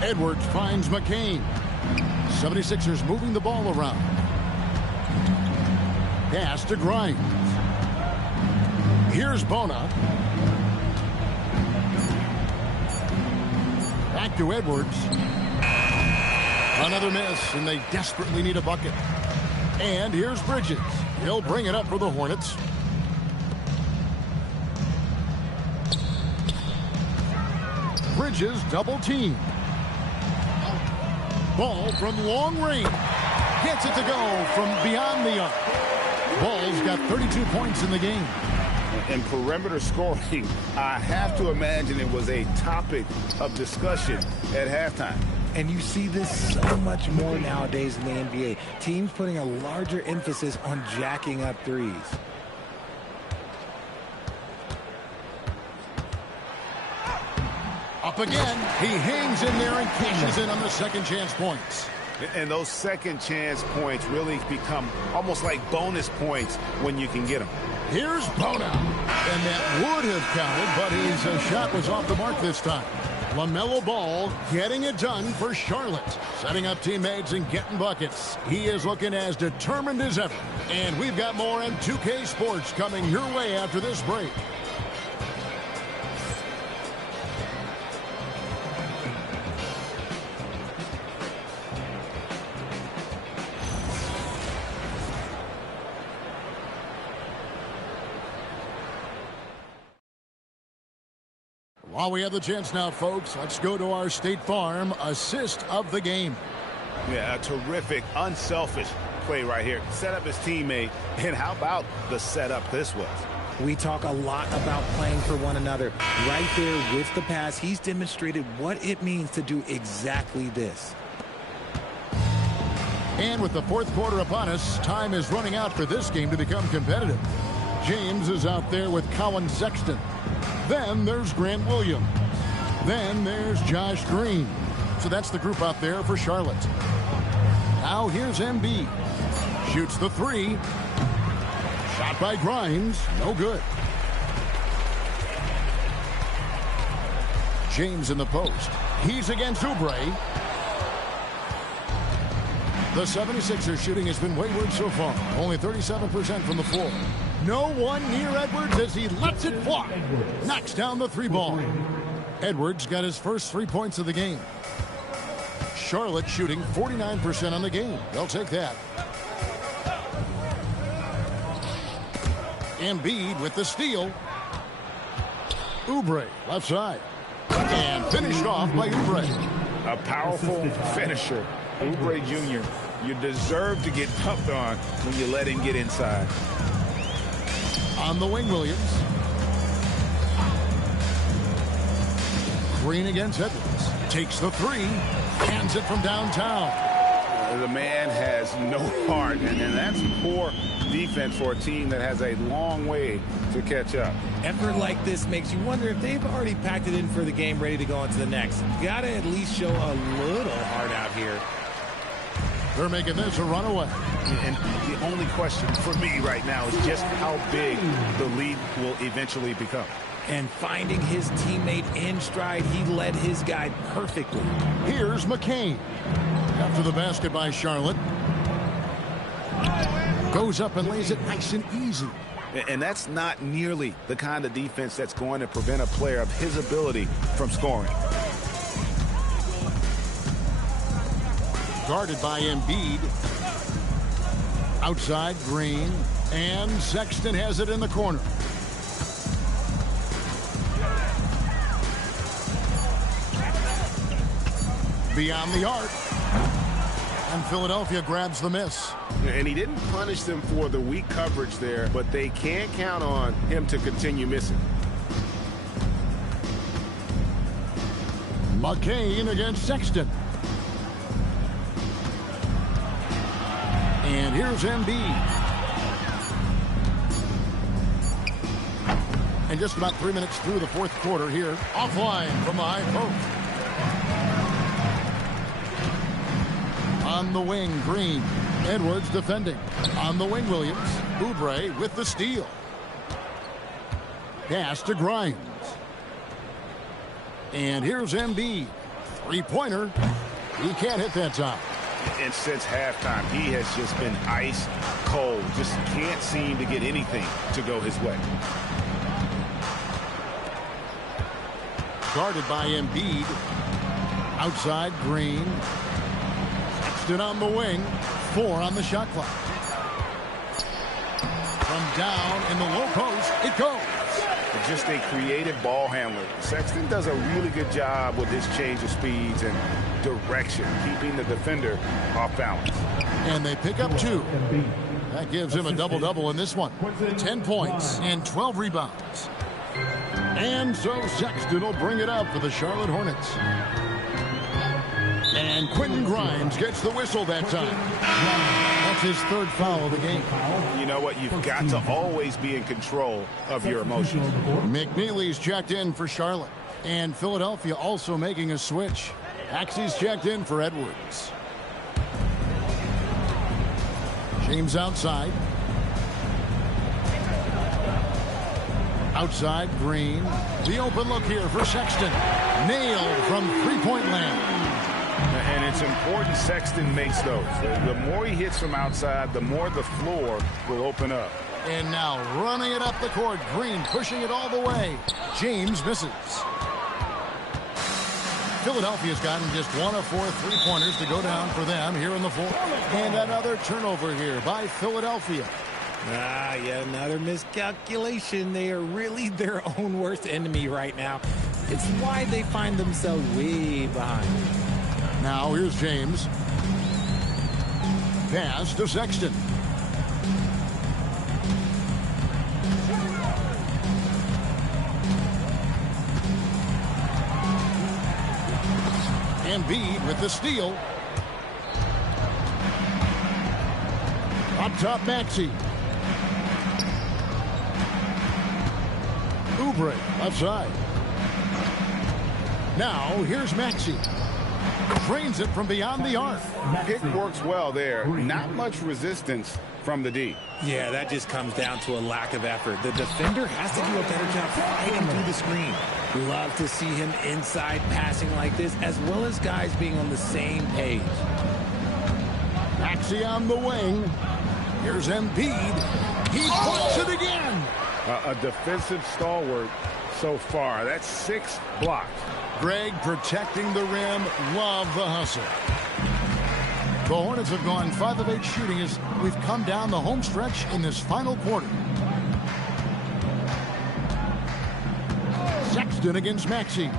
Edwards finds McCain. 76ers moving the ball around. Pass to Grimes. Here's Bona. Back to Edwards. Another miss, and they desperately need a bucket. And here's Bridges. He'll bring it up for the Hornets. Bridges double team. Ball from long range. Gets it to go from beyond the arc. Ball's got 32 points in the game. And perimeter scoring, I have to imagine it was a topic of discussion at halftime. And you see this so much more nowadays in the NBA. Teams putting a larger emphasis on jacking up threes. Up again. He hangs in there and cashes in on the second chance points. And those second chance points really become almost like bonus points when you can get them. Here's Bona. And that would have counted, but his shot was off the mark this time. LaMelo Ball getting it done for Charlotte. Setting up teammates and getting buckets. He is looking as determined as ever. And we've got more on 2K Sports coming your way after this break. While we have the chance now, folks, let's go to our State Farm assist of the game. Yeah, a terrific, unselfish play right here. Set up his teammate, and how about the setup this was? We talk a lot about playing for one another. Right there with the pass, he's demonstrated what it means to do exactly this. And with the fourth quarter upon us, time is running out for this game to become competitive. James is out there with Colin Sexton. Then there's Grant Williams. Then there's Josh Green. So that's the group out there for Charlotte. Now here's Embiid. Shoots the three. Shot by Grimes. No good. James in the post. He's against Oubre. The 76ers shooting has been wayward so far. Only 37% from the floor. No one near Edwards as he lets it fly. Knocks down the three ball. Edwards got his first 3 points of the game. Charlotte shooting 49% on the game. They'll take that. Embiid with the steal. Oubre left side. And finished off by Oubre. A powerful finisher. Oubre Jr. You deserve to get dumped on when you let him get inside. On the wing, Williams. Green against Edwards. Takes the three. Hands it from downtown. The man has no heart, and that's poor defense for a team that has a long way to catch up. Effort like this makes you wonder if they've already packed it in for the game, ready to go on to the next. Got to at least show a little heart out here. They're making this a runaway. And the only question for me right now is just how big the lead will eventually become. And finding his teammate in stride, he led his guy perfectly. Here's McCain. After the basket by Charlotte. Goes up and lays it nice and easy. And that's not nearly the kind of defense that's going to prevent a player of his ability from scoring. Guarded by Embiid. Outside Green. And Sexton has it in the corner. Beyond the arc. And Philadelphia grabs the miss. And he didn't punish them for the weak coverage there, but they can't count on him to continue missing. McCain against Sexton. And here's Embiid. And just about 3 minutes through the fourth quarter here. Offline from the high post. On the wing, Green. Edwards defending. On the wing, Williams. Oubre with the steal. Pass to Grimes. And here's Embiid. Three-pointer. He can't hit that time. And since halftime, he has just been ice cold. Just can't seem to get anything to go his way. Guarded by Embiid. Outside, Green. Sexton on the wing. 4 on the shot clock. From down in the low post, it goes. Just a creative ball handler. Sexton does a really good job with his change of speeds and direction, keeping the defender off balance. And they pick up 2. That gives him a double-double in this one. 10 points and 12 rebounds. And so Sexton will bring it up for the Charlotte Hornets. And Quentin Grimes gets the whistle that time. That's his 3rd foul of the game. You know what? You've got to always be in control of your emotions. McNeely's checked in for Charlotte. And Philadelphia also making a switch. Axie's checked in for Edwards. James outside. Outside, Green. The open look here for Sexton. Nailed from three-point land. And it's important Sexton makes those. The more he hits from outside, the more the floor will open up. And now running it up the court. Green pushing it all the way. James misses. Philadelphia's gotten just 1 of 4 three-pointers to go down for them here in the fourth. And another turnover here by Philadelphia. Yet another miscalculation. They are really their own worst enemy right now. It's why they find themselves way behind. Now here's James. Pass to Sexton. Embiid with the steal. Up top, Maxey. Oubre outside. Now here's Maxey. Drains it from beyond the arc. Pick works well there. Not much resistance from the D. Yeah, that just comes down to a lack of effort. The defender has to do a better job fighting through the screen. Love to see him inside passing like this, as well as guys being on the same page. Maxey on the wing. Here's Embiid. He blocks it again. A defensive stalwart so far. That's 6 blocks. Greg protecting the rim. Love the hustle. The Hornets have gone 5 of 8 shooting as we've come down the home stretch in this final quarter. Sexton against Maxey.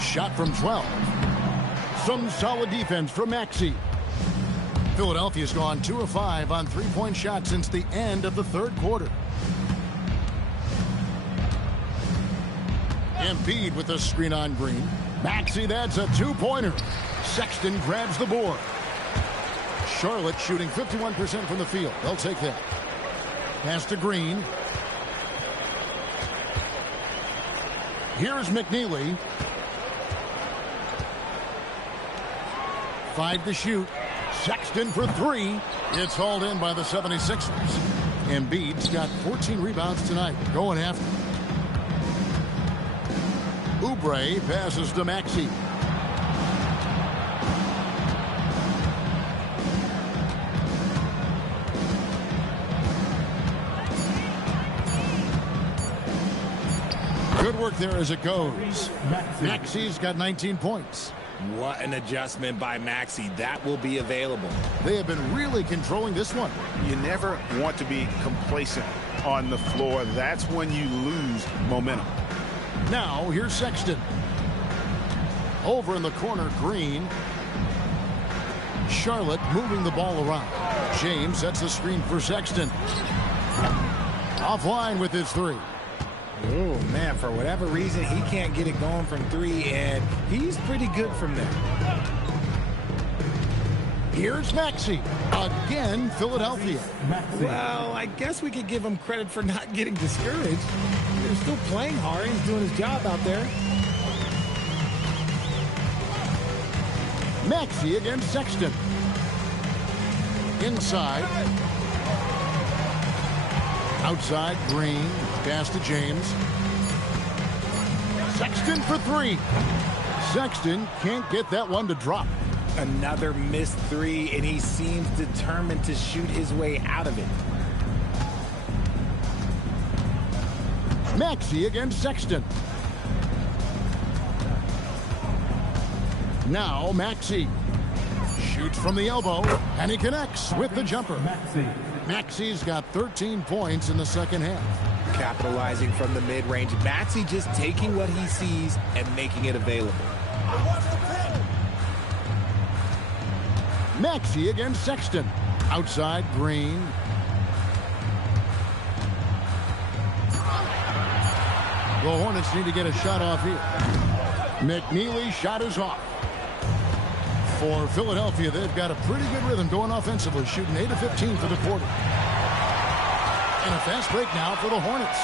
Shot from 12. Some solid defense from Maxey. Philadelphia's gone 2 of 5 on three-point shots since the end of the third quarter. Embiid with a screen on Green. Maxey, that's a two-pointer. Sexton grabs the board. Charlotte shooting 51% from the field. They'll take that. Pass to Green. Here's McNeely. 5 to shoot. Sexton for 3. It's hauled in by the 76ers. Embiid's got 14 rebounds tonight. Going after. Oubre passes to Maxey. Good work there as it goes. Maxey's got 19 points. What an adjustment by Maxey. That will be available. They have been really controlling this one. You never want to be complacent on the floor. That's when you lose momentum. Now, here's Sexton. Over in the corner, Green. Charlotte moving the ball around. James sets the screen for Sexton. Offline with his 3. Oh, man, for whatever reason, he can't get it going from 3, and he's pretty good from there. Here's Maxey. Again, Philadelphia. Well, I guess we could give him credit for not getting discouraged. They're still playing hard. He's doing his job out there. Maxey against Sexton. Inside. Outside, Green. Pass to James. Sexton for 3. Sexton can't get that one to drop. Another missed 3, and he seems determined to shoot his way out of it. Maxey against Sexton. Now Maxey shoots from the elbow, and he connects with the jumper. Maxey's got 13 points in the second half. Capitalizing from the mid-range. Maxey just taking what he sees and making it available. Maxey against Sexton. Outside, Green. The Hornets need to get a shot off here. McNeely shot is off. For Philadelphia, they've got a pretty good rhythm going offensively, shooting 8 of 15 for the quarter. And a fast break now for the Hornets.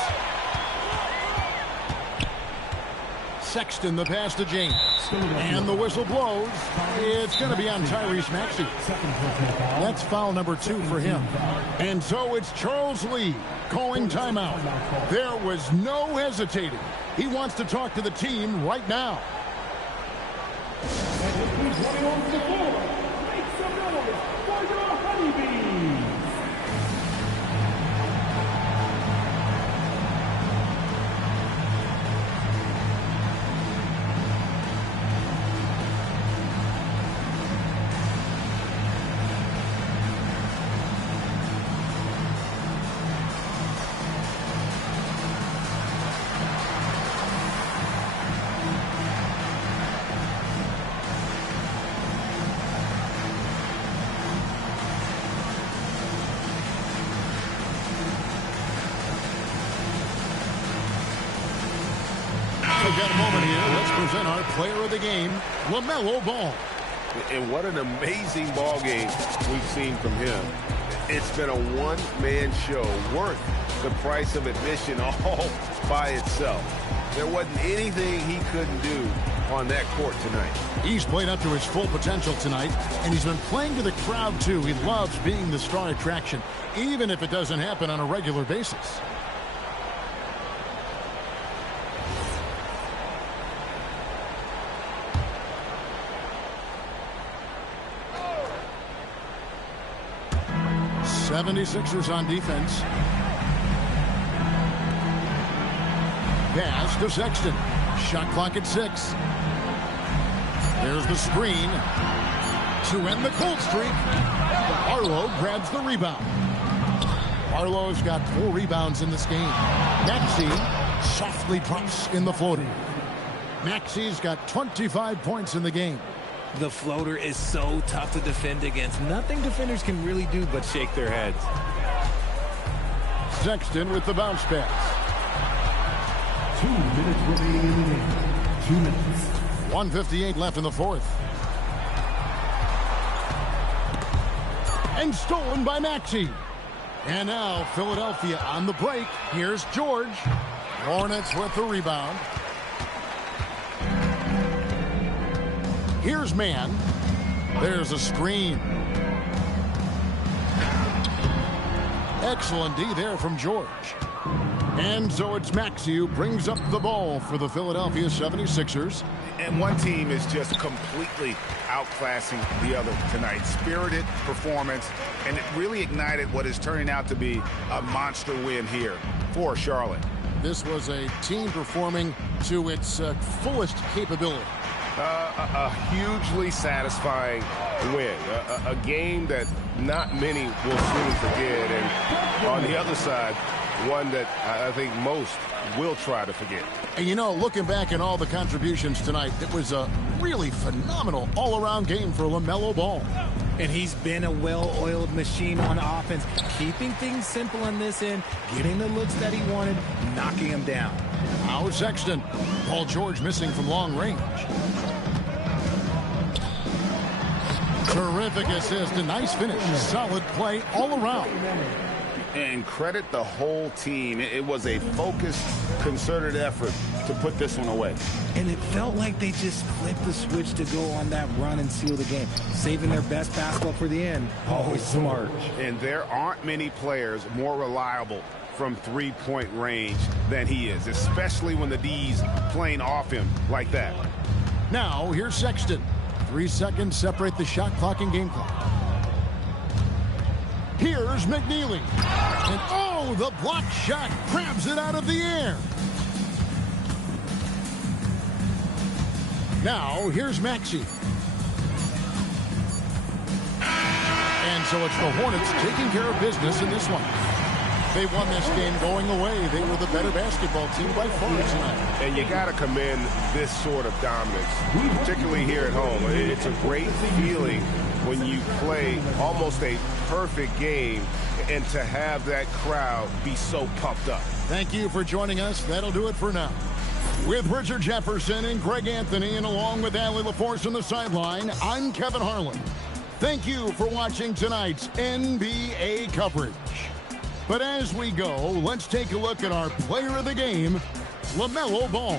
Sexton, the pass to James. And the whistle blows. It's going to be on Tyrese Maxey. That's foul number 2 for him. And so it's Charles Lee calling timeout. There was no hesitating. He wants to talk to the team right now. We've got a moment here. Let's present our player of the game, LaMelo Ball. And what an amazing ball game we've seen from him. It's been a one-man show worth the price of admission all by itself. There wasn't anything he couldn't do on that court tonight. He's played up to his full potential tonight, and he's been playing to the crowd, too. He loves being the star attraction, even if it doesn't happen on a regular basis. '76ers on defense. Pass to Sexton. Shot clock at 6. There's the screen to end the cold streak. Barlow grabs the rebound. Barlow's got 4 rebounds in this game. Maxey softly drops in the floater. Maxey's got 25 points in the game. The floater is so tough to defend against. Nothing defenders can really do but shake their heads. Sexton with the bounce pass. 2 minutes remaining in the game. 2 minutes. 1:58 left in the fourth. And stolen by Maxey. And now Philadelphia on the break. Here's George. Hornets with the rebound. Here's Mann. There's a screen. Excellent D there from George. And so it's Maxey who brings up the ball for the Philadelphia 76ers. And one team is just completely outclassing the other tonight. Spirited performance, and it really ignited what is turning out to be a monster win here for Charlotte. This was a team performing to its fullest capability. A hugely satisfying win. A game that not many will soon forget. And on the other side, one that I think most will try to forget. And you know, looking back at all the contributions tonight, it was a really phenomenal all-around game for LaMelo Ball. And he's been a well-oiled machine on offense, keeping things simple on this end, getting the looks that he wanted, knocking him down. Now Sexton. Paul George missing from long range. Terrific assist, a nice finish. Solid play all around. And credit the whole team. It was a focused, concerted effort to put this one away. And it felt like they just flipped the switch to go on that run and seal the game. Saving their best basketball for the end. Always smart. And there aren't many players more reliable from three-point range than he is, especially when the D's playing off him like that. Now, here's Sexton. 3 seconds separate the shot clock and game clock. Here's McNeely. And oh, the block shot grabs it out of the air. Now, here's Maxey. And so it's the Hornets taking care of business in this one. They won this game going away. They were the better basketball team by far tonight. And you got to commend this sort of dominance, particularly here at home. It's a great feeling when you play almost a perfect game and to have that crowd be so pumped up. Thank you for joining us. That'll do it for now. With Richard Jefferson and Greg Anthony, and along with Allie LaForce on the sideline, I'm Kevin Harlan. Thank you for watching tonight's NBA coverage. But as we go, let's take a look at our player of the game, LaMelo Ball.